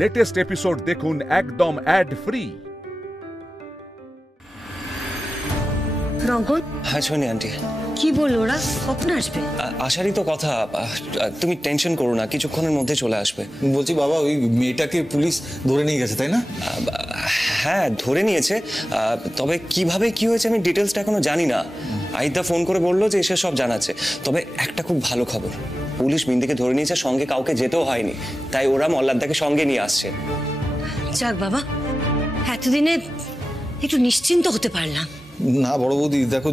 Latest episode দেখুন একদম add free. রঙ্গন, হ্যাঁ সোনি আন্টি, কি বললো ওরা? কখন আসবে? আসারই তো কথা। তুমি টেনশন করো না, কিছুক্ষণের মধ্যে চলে আসবে। বলছি বাবা, ওই মেয়েটাকে পুলিশ ধরে নিয়ে গেছে তাই না? হ্যাঁ ধরে নিয়েছে, তবে কিভাবে কি হয়েছে আমি ডিটেলসটা এখনো জানি না। আইদা ফোন করে বললো যে এসে সব জানাচ্ছে। তবে একটা খুব ভালো খবর, পুলিশ বিন্দিকে ধরে নিয়েছে, সঙ্গে কাউকে যেতেও হয়নি, তাই ওরা মল্লারদাকে সঙ্গে নিয়ে আসছে। যাক বাবা, এতদিনে একটু নিশ্চিন্ত হতে পারলাম। না বড় বৌদি, দেখো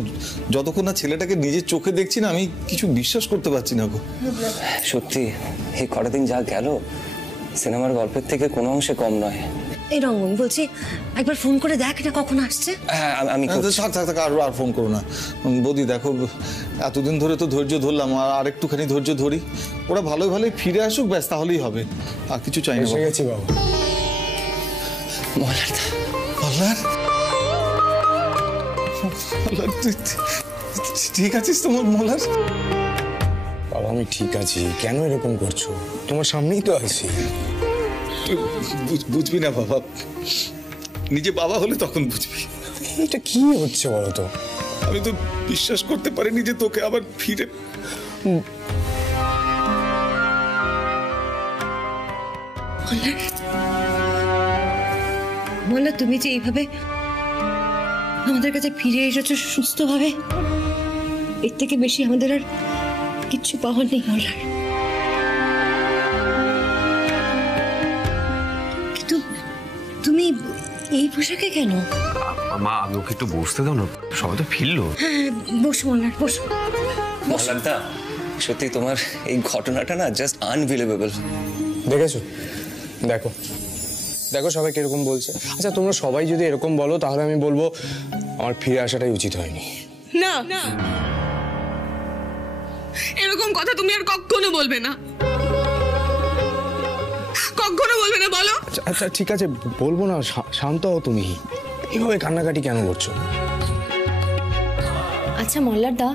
যতক্ষণ না ছেলেটাকে নিজের চোখে দেখছি না, আমি কিছু বিশ্বাস করতে পারছি না গো। সত্যি এই কটা দিন যা গেল, সিনেমার গল্পের থেকে কোনো অংশে কম নয়। এই রঙ্গন, বলছি একবার ফোন করে দেখ না কখন আসছে। হ্যাঁ আমি থাক আর ফোন করো না বৌদি। দেখো এতদিন ধরে তো ধৈর্য ধরলাম, আর একটুখানি ধৈর্য ধরি। ওরা ভালোই ফিরে আসুক, ব্যাস তাহলেই হবে, আর কিছু চাই না। এসে গেছি বাবু। মল্লারদা, মল্লার, ঠিক আছিস তো মল্লার? বাবা আমি ঠিক আছি, কেন এরকম করছো? তোমার সামনেই তো আছি। বুঝবি না বাবা, নিজে বাবা হলে তখন বুঝবি। এটা কি হচ্ছে বলো তো? আমি তো বিশ্বাস করতে পারিনি যে তোকে আবার ফিরে। মল্লার, তুমি যে এইভাবে আমাদের কাছে ফিরে এসেছো সুস্থভাবে, এর থেকে বেশি আমাদের আর কিচ্ছু পাওয়ার নেই মল্লার। কিন্তু তুমি এই পোশাকে কেন? মা আমি ওকে একটু বসতে দাও না, সবাই তো ফিরলো। হ্যাঁ বসো মল্লার, বসো। মল্লারদা সত্যি তোমার এই ঘটনাটা না জাস্ট আনবিলিভেবল। দেখেছো? দেখো দেখো সবাই কিরকম বলছে। আচ্ছা তোমরা সবাই যদি এরকম বলো, তাহলে আমি বলবো আমার ফিরে আসাটাই উচিত হয়নি। না, এরকম কথা তুমি আর কখনো বলবে না, কখনো বলবে না, বলো। আচ্ছা ঠিক আছে বলবো না, শান্ত হও তুমি। এভাবে কান্নাকাটি কেন করছো? আচ্ছা মল্লারদা,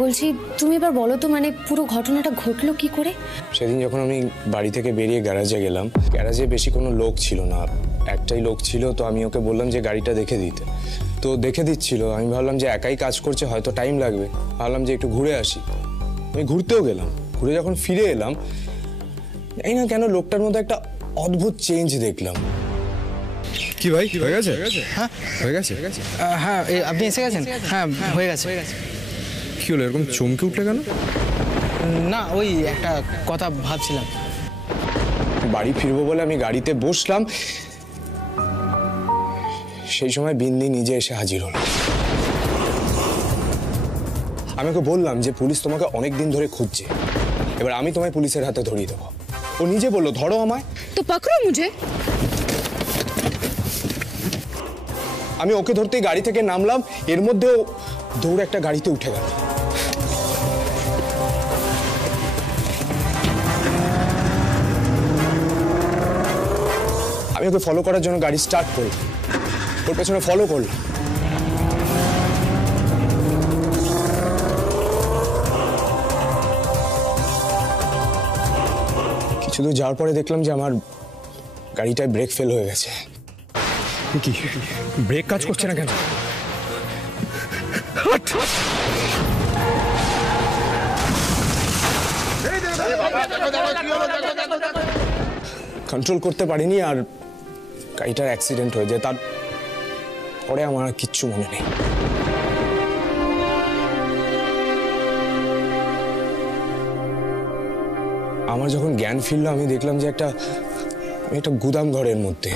বলছি তুমি এবার বলো তো, মানে পুরো ঘটনাটা ঘটলো কি করে? সেদিন যখন আমি বাড়ি থেকে বেরিয়ে গ্যারাজে গেলাম, গ্যারাজে বেশি কোনো লোক ছিল না, একটাই লোক ছিল। তো আমি ওকে বললাম যে গাড়িটা দেখে দিতে, তো দেখে দিচ্ছিল। আমি ভাবলাম যে একাই কাজ করছে, হয়তো টাইম লাগবে, ভাবলাম যে একটু ঘুরে আসি। আমি ঘুরতেও গেলাম, ঘুরে যখন ফিরে এলাম, জানি না কেন লোকটার মধ্যে একটা অদ্ভুত চেঞ্জ দেখলাম। কি ভাই, হয়ে গেছে? হ্যাঁ হয়ে গেছে। হ্যাঁ আপনি এসে গেছেন? হ্যাঁ হয়ে গেছে। কি হলো, এরকম চমকে উঠলে কেন? না ওই একটা কথা ভাবছিলাম। বাড়ি ফিরবো বলে আমি গাড়িতে বসলাম, সেই সময় বিন্দি নিজে এসে হাজির হলো। আমি ওকে বললাম যে পুলিশ তোমাকে অনেক দিন ধরে খুঁজছে, এবার আমি তোমায় পুলিশের হাতে ধরিয়ে দেবো। ও নিজে বললো ধরো আমায়। তো পকড়ো মুঝে। আমি ওকে ধরতেই গাড়ি থেকে নামলাম, এর মধ্যেও দৌড়ে একটা গাড়িতে উঠে গেল। আমি ওকে ফলো করার জন্য গাড়ি স্টার্ট করলাম, ওর পেছনে ফলো করলাম। কিছু দূর যাওয়ার পরে দেখলাম যে আমার গাড়িটায় ব্রেক ফেল হয়ে গেছে। কি ব্রেক কাজ করছে না কেন? কন্ট্রোল করতে পারিনি, আর গাড়িটার অ্যাক্সিডেন্ট হয়ে যায়। তারপরে আমার আর কিচ্ছু মনে নেই। আমার যখন জ্ঞান ফিরল, আমি দেখলাম যে একটা গুদাম ঘরের মধ্যে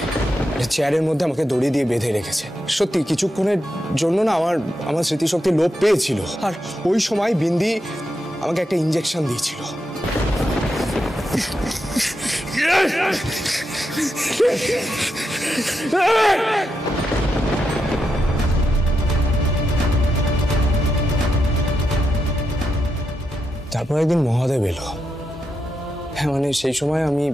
চেয়ারের মধ্যে আমাকে দড়ি দিয়ে বেঁধে রেখেছে। সত্যি কিছুক্ষণের জন্য না আমার স্মৃতিশক্তি লোপ পেয়েছিল, আর ওই সময় বিন্দি আমাকে একটা ইঞ্জেকশন দিয়েছিল। তারপর একদিন মহাদেব এলো। হ্যাঁ মানে সেই সময় আমি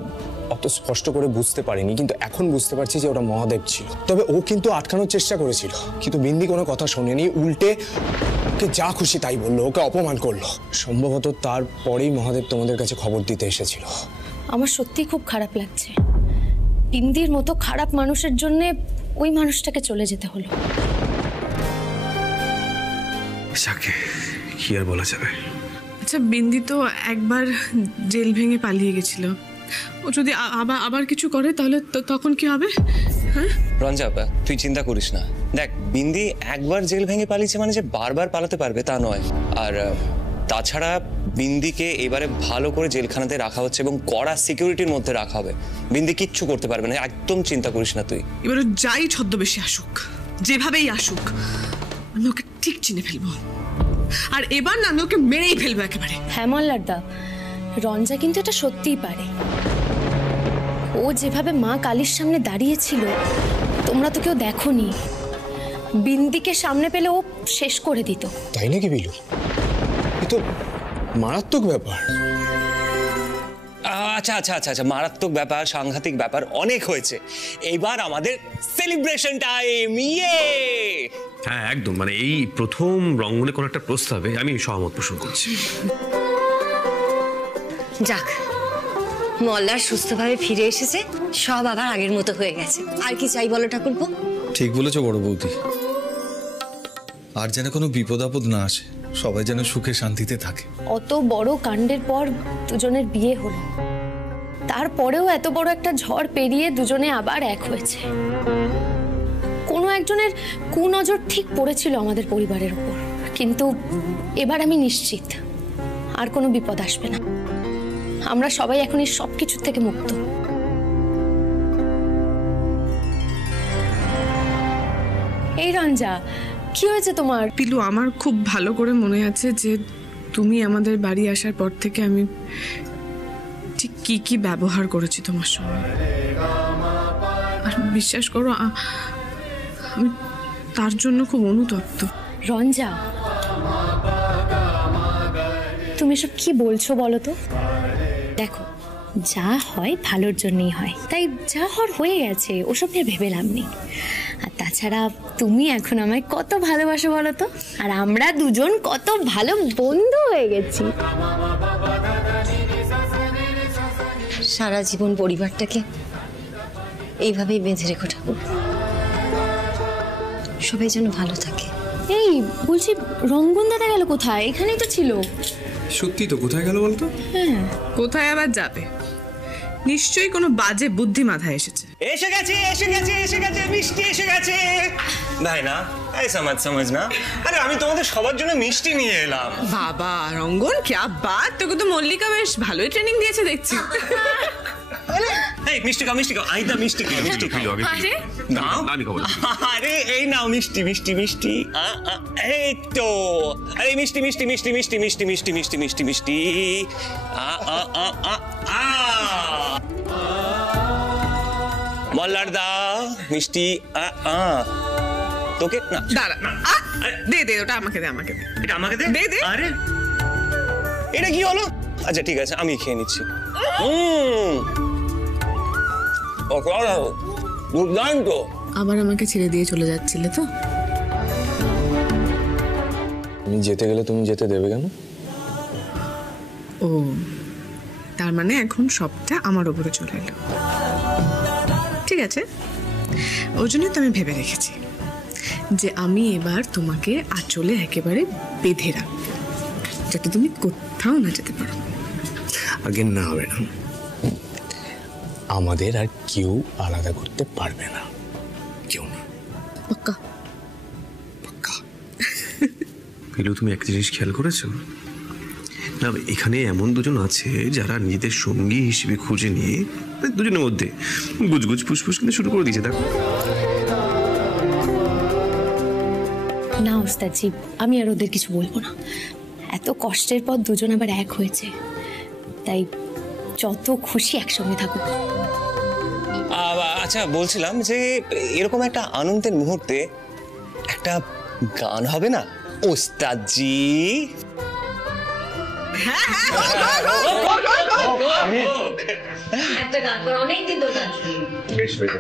অত স্পষ্ট করে বুঝতে পারিনি, কিন্তু এখন বুঝতে পারছি যে ওটা মহাদেব ছিল। তবে ও কিন্তু আটকানোর চেষ্টা করেছিল, কিন্তু বিন্দি কোনো কথা শোনেনি, উল্টে ওকে যা খুশি তাই বললো, ওকে অপমান করলো। সম্ভবত তারপরেই মহাদেব তোমাদের কাছে খবর দিতে এসেছিল। আমার সত্যিই খুব খারাপ লাগছে। বিন্দির মতো খারাপ মানুষের জন্য ওই মানুষটাকে চলে যেতে হলো। যাকে কি আর বলা যাবে। আচ্ছা, বিন্দি তো একবার জেল ভেঙে পালিয়ে গেছিল। ও যদি আবার কিছু করে তাহলে তখন কি হবে? হ্যাঁ রঞ্জা, তুই চিন্তা করিস না। দেখ, বিন্দি একবার জেল ভেঙে পালিয়েছে মানে যে বারবার পালাতে পারবে তা নয়। আর তাছাড়া বিন্দিকে এবারে ভালো করে জেলখানাতে রাখা হচ্ছে এবং কড়া সিকিউরিটির মধ্যে রাখা হবে। বিন্দি কিচ্ছু করতে পারবে না, একদম চিন্তা করিস না তুই। এবারে যাই ছদ্মবেশে আসুক, যেভাবেই আসুক, আমি ওকে ঠিক চিনে ফেলবো। আর এবার না, আমি ওকে মেরেই ফেলবো একেবারে। হ্যাঁ মল্লারদা, রঞ্জা কিন্তু এটা সত্যিই পারে। ও যেভাবে মা কালীর সামনে দাঁড়িয়েছিল, তোমরা তো কেউ দেখোনি। বিন্দিকে সামনে পেলে ও শেষ করে দিত। তাই নাকি বিলু? এ তো মারাত্মক ব্যাপার। আচ্ছা আচ্ছা আচ্ছা আচ্ছা, মারাত্মক ব্যাপার, সাংঘাতিক ব্যাপার অনেক হয়েছে। এইবার আমাদের সেলিব্রেশন টাইম। ইয়ে! হ্যাঁ একদম, মানে এই প্রথম রঙ্গনে কোনো একটা প্রস্তাবে আমি সহমত পোষণ করছি। যাক, মল্লার সুস্থভাবে ফিরে এসেছে, সব আবার আগের মতো হয়ে গেছে। আর কি চাই বলো ঠাকুরপো? ঠিক বলেছো বড় বৌদি। আর যেন কোনো বিপদ আপদ না আসে, সবাই যেন সুখে শান্তিতে থাকে। অত বড় কাণ্ডের পর দুজনের বিয়ে হলো, তারপরেও এত বড় একটা ঝড় পেরিয়ে দুজনে আবার এক হয়েছে। কোনো একজনের কুনজর ঠিক পড়েছিল আমাদের পরিবারের উপর, কিন্তু এবার আমি নিশ্চিত আর কোনো বিপদ আসবে না। আমরা সবাই এখন এই সব কিছুর থেকে মুক্ত। এই রঞ্জা, কি হয়েছে তোমার? পিলু, আমার খুব ভালো করে মনে আছে যে তুমি আমাদের বাড়ি আসার পর থেকে আমি ঠিক কি কি ব্যবহার করেছি তোমার সঙ্গে। আর বিশ্বাস করো, আমি তার জন্য খুব অনুতপ্ত। রঞ্জা, তুমি সব কি বলছো বলো তো? দেখো, যা হয় ভালোর জন্যই হয়, তাই যা হওয়ার হয়ে গেছে, ওসব নিয়ে ভেবে লাভ নেই। আর তাছাড়া তুমি এখন আমায় কত ভালোবাসো বলো তো, আর আমরা দুজন কত ভালো বন্ধু হয়ে গেছি। সারা জীবন পরিবারটাকে এইভাবেই বেঁধে রেখো ঠাকুর, সবাই যেন ভালো থাকে। এই বলছি, রঙ্গন দাদা গেল কোথায়? এখানেই তো ছিল। সত্যি তো, কোথায় গেল বলতো? হ্যাঁ, কোথায় আবার যাবে? নিশ্চয়ই কোনো বাজে বুদ্ধি মাথায় এসেছে। এসে গেছে এসে গেছে এসে গেছে, মিষ্টি এসে গেছে। ভাই না, এই সমাজ না, আরে আমি তোমাদের সবার জন্য মিষ্টি নিয়ে এলাম। বাবা রঙ্গন, ক্যা বাত! তোকে তো মল্লিকা বেশ ভালোই ট্রেনিং দিয়েছে দেখছি। এই মিষ্টি খাও, মিষ্টি খাও। আইদা মিষ্টি খাও, মিষ্টি খাও। আরে নাও, আমি খাবো। আরে এই নাও মিষ্টি মিষ্টি মিষ্টি। এই তো, আরে মিষ্টি মিষ্টি মিষ্টি মিষ্টি মিষ্টি মিষ্টি মিষ্টি মিষ্টি মিষ্টি। মল্লার দা মিষ্টি। তোকে না, দাঁড়া, দে দে, ওটা আমাকে দে, আমাকে দে। এটা আমাকে দে। দে দে। আরে এটা কি হলো? আচ্ছা ঠিক আছে, আমি খেয়ে নিচ্ছি। দুর্দান্ত। আবার আমাকে ছেড়ে দিয়ে চলে যাচ্ছিলে তো? আমি যেতে গেলে তুমি যেতে দেবে কেন? ও, তার মানে এখন সবটা আমার উপরে চলে এলো। ঠিক আছে, ওই জন্যই তো আমি ভেবে রেখেছি যে আমি এবার তোমাকে আঁচলে একেবারে বেঁধে রাখবো, যাতে তুমি কোথাও না যেতে পারো। আগে না হবে না, আমাদের আর কেউ আলাদা করতে পারবে না, কেউ না। পাক্কা? পাক্কা। পিলু, তুমি একটা জিনিস খেয়াল করেছো না? এখানে এমন দুজন আছে যারা নিজেদের সঙ্গী হিসেবে খুঁজে নিয়ে দুজনের মধ্যে গুজগুজ ফুসফুস কিন্তু শুরু করে দিয়েছে। দেখো না ওস্তাদজি, আমি আর ওদের কিছু বলবো না। এত কষ্টের পর দুজন আবার এক হয়েছে, তাই যত খুশি একসঙ্গে থাকুক। আচ্ছা, বলছিলাম যে এরকম একটা আনন্দের মুহূর্তে একটা গান হবে না ওস্তাদজি? একটা গান করে অনেকদিন ধরে বেশ বেশ।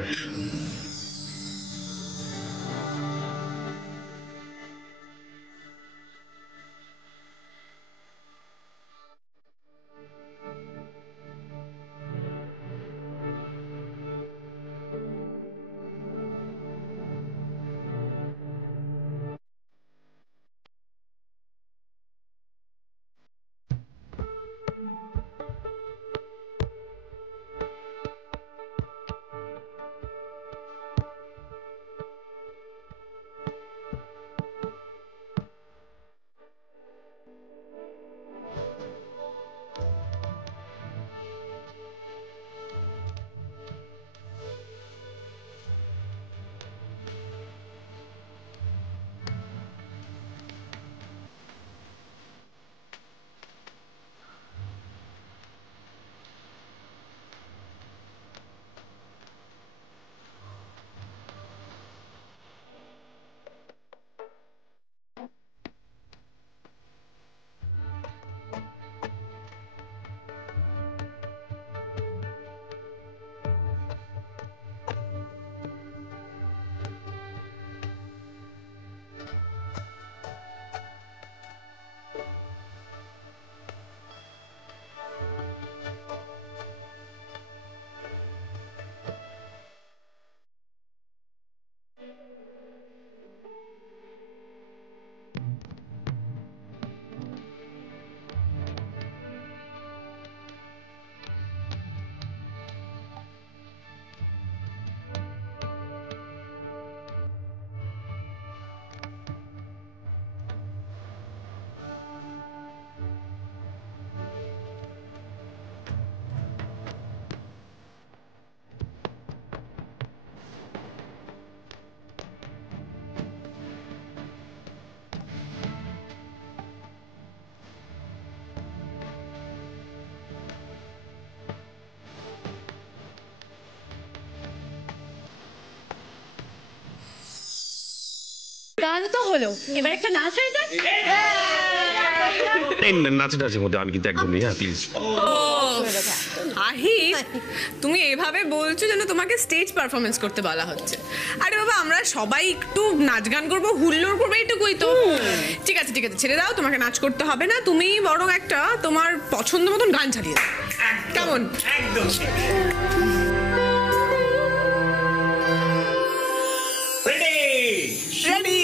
গান তো হলো, এবার একটা নাচ হয়ে যাক। নাচে নাচের মধ্যে আমি কিন্তু একদম নেই। হ্যাঁ প্লিজ। আহি, তুমি এভাবে বলছো যেন তোমাকে স্টেজ পারফরমেন্স করতে বলা হচ্ছে। আরে বাবা, আমরা সবাই একটু নাচ গান করবো, হুল্লোড় করবো, এইটুকুই তো। ঠিক আছে ঠিক আছে, ছেড়ে দাও, তোমাকে নাচ করতে হবে না। তুমি বরং একটা তোমার পছন্দ মতন গান চালিয়ে দাও, কেমন? একদম রেডি।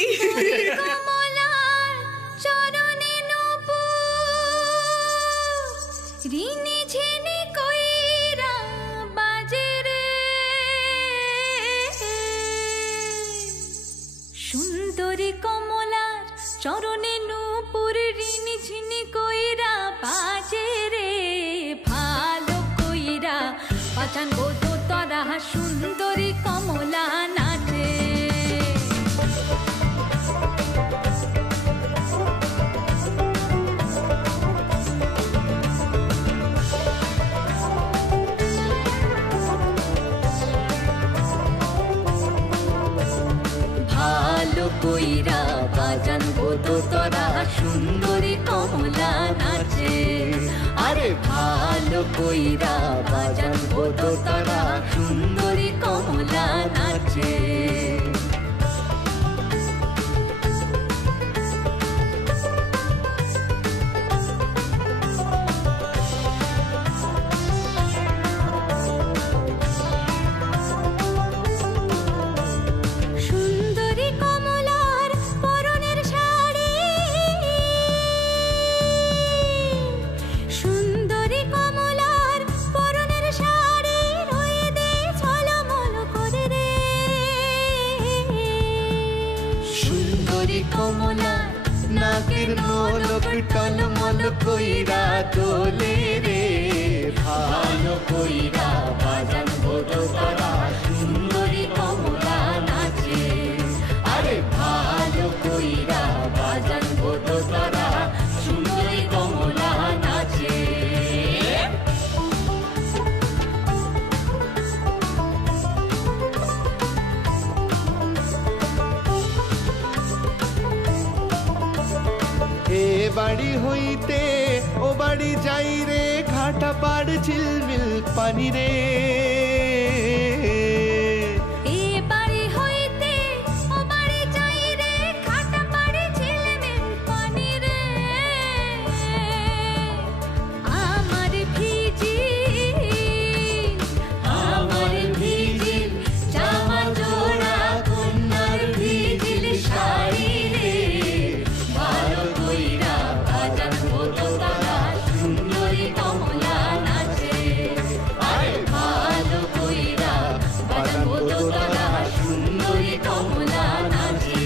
সুন্দরী কমলার চরণে নূপুর ঋণী ঝিনি কইরা বাজে রে, ভালো কইরা বাজান গো তোরা সুন্দরী কমলা নাচে। ভালো কইরা বাজান গো তোরা সুন্দরী কমলা নাচে। আরে ভালো কইরা বাজান গো তোরা সুন্দরী কমলা নাচে। নাকের নলক টলমল কইরা তোলে রে, ভালো কইরা বাজান গো তোরা সুন্দরী কমলা নাচে। আরে ভালো কইরা বাজান গো তোরা সুন্দরী কমলা নাচে। এ বাড়ি হইতে ও বাড়ি যাই রে, ঘাটা পাড় ঝিলমিল পানি রে। এ বাড়ি হইতে ও বাড়ি যাই রে, ঘাটা পাড় ঝিলমিল পানি রে। আমার ভিজিল জামা জোড়া, কন্যার ভিজিল শাড়ি রে, ভালো কইরা বাজান গো তোরা সুন্দরী কমলা নাচে। আরে ভালো কইরা বাজান গো তোরা সুন্দরী কমলা নাচে।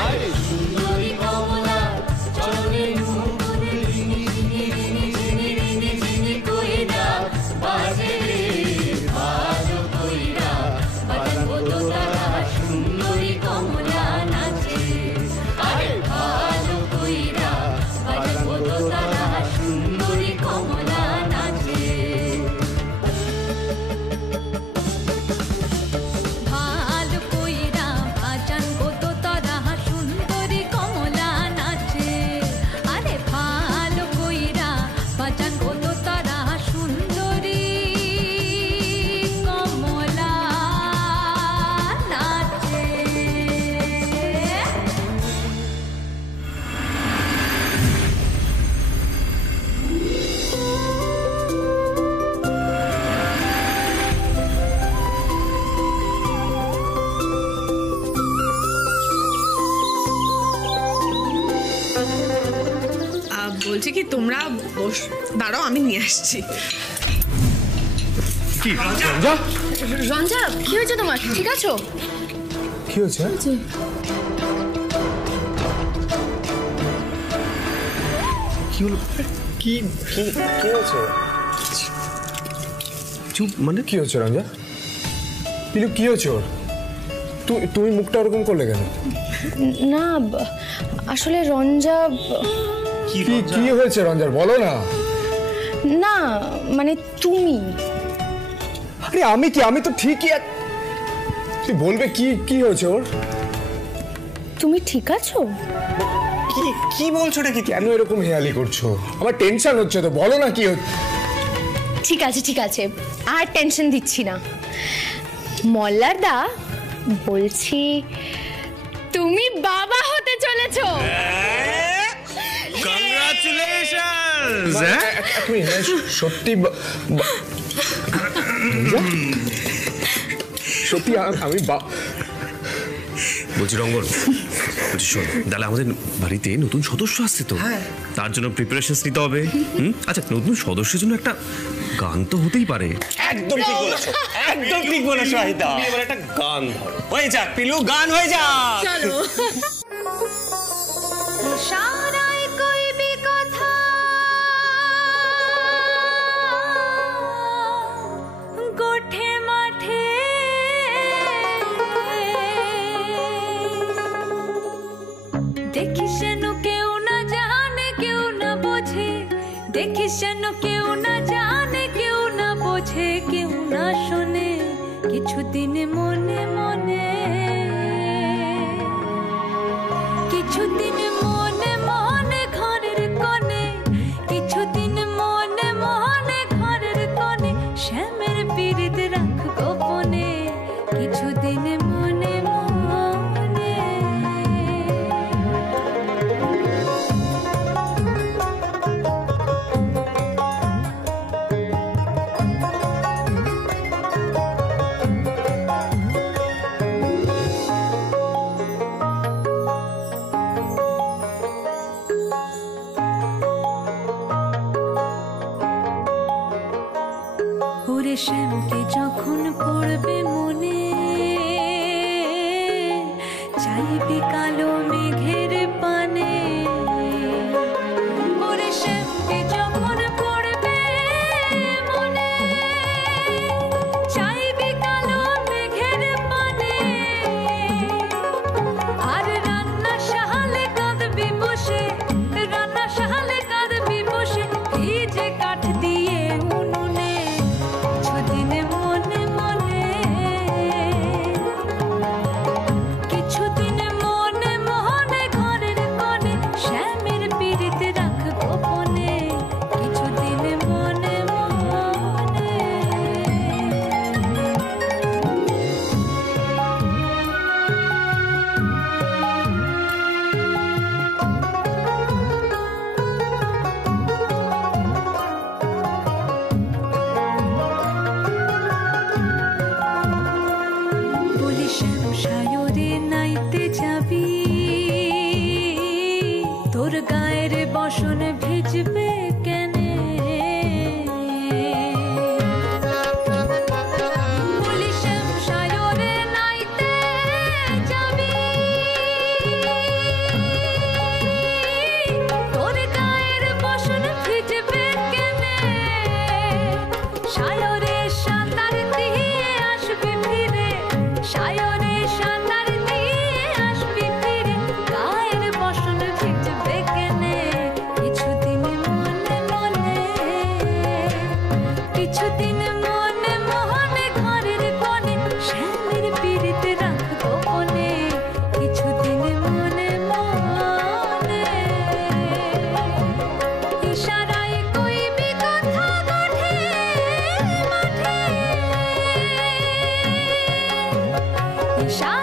আরে সুন্দরী কমলা চরণে নূপুর ঋণী ঝিনি কইরা বাজে রে, ভালো কইরা বাজান গো তোরা সুন্দরী কমলা নাচে। আরে ভালো কইরা বাজান গো তোরা সুন্দরী কমলা নাচে। ভালো কইরা বাজান গো তোরা সুন্দরী কমলা নাচে। আরে ভালো কইরা বাজান গো তোরা সুন্দরী কমলা নাচে। বলছি কি, তোমরা দাঁড়াও, আমি নিয়ে আসছি। রঞ্জা, কি হয়েছে তোমার? ঠিক আছো? কি হয়েছে? কি হলো? কি কি হয়েছে? চুপ, মানে কি হচ্ছে রঞ্জা? পিলু, কি হচ্ছে ওর? তুমি মুখটা ওরকম করলে কেন? না, আসলে রঞ্জা। কি হয়েছে রঞ্জার, বলো না। না মানে তুমি। আরে আমি কি, আমি তো ঠিকই। তুই বলবে কি হয়েছে ওর? তুমি ঠিক আছো? কি বলছো নাকি? কেন এরকম হেয়ালি করছো? আমার টেনশন হচ্ছে, তো বলো না কি হচ্ছে। ঠিক আছে ঠিক আছে, আর টেনশন দিচ্ছি না। মল্লার দা, বলছি তুমি বাবা হতে চলেছো। কংগ্রাচুলেশনস। সত্যি সত্যি আমি বলছি রঙ্গন, বলছি শোন, তাহলে আমাদের বাড়িতে নতুন সদস্য আসছে তো, তার জন্য প্রিপারেশনস নিতে হবে। আচ্ছা, নতুন সদস্যের জন্য একটা গান তো হতেই পারে। একদম ঠিক বলেছো, একদম ঠিক বলেছো আহিতা। এবার একটা গান ধরো। হয়ে যাক পিলু, গান হয়ে যাক। চলো। ইশারায় কইবি কথা, গোঠে মাঠে দেখিস যেন কেউ না জানে, কেউ না বোঝে। দেখিস যেন কেউ না জানে, কেউ না বোঝে, কেউ না শোনে। কিছুদিন মনে মনে, কিছুদিন মনে মনে ঘরের কোণে, কিছুদিন মনে মনে ঘরের কোণে শ্যামের পীড়িত রাখ গোপনে। কিছুদিন মনে মনে। ওরে শ্যামকে যখন পড়বে মনে, চাইবি কালো মেঘের পানে। ওরে শ্যামকে যখন পড়বে মনে, চাইবি কালো মেঘের পানে। আর রান্না শাহালে কাঁদবি বসে, রান্না শাহালে কাঁদবি বসে, ভিজে কাঠ দিয়ে উনুনে। কিছুদিন মনে মনে, কিছুদিন মনে মনে ঘরের কোণে শ্যামের পীড়িত রাখ গোপনে। কিছুদিন মনে মনে। বলি শ্যাম সায়রে নাইতে যাবি, তোর গায়ের বসন ভিজবে কেনে। বলি শ্যাম সায়রে নাইতে যাবি, তোর গায়ের বসন ভিজবে কেনে। সায়রে সাঁতার দিয়ে আসবি ফিরে, সায়রে সাঁতার দিয়ে আসবি ফিরে, গায়ের বসন ভিজবে কেনে। কিছুদিন মনে মনে, কিছুদিন মনে মনে ঘরের কোণে শ্যামের পীড়িত রাখ গোপনে। কিছুদিন মনে মনে। ইশারায় কইবি কথা গোঠে মাঠে, ইশারায়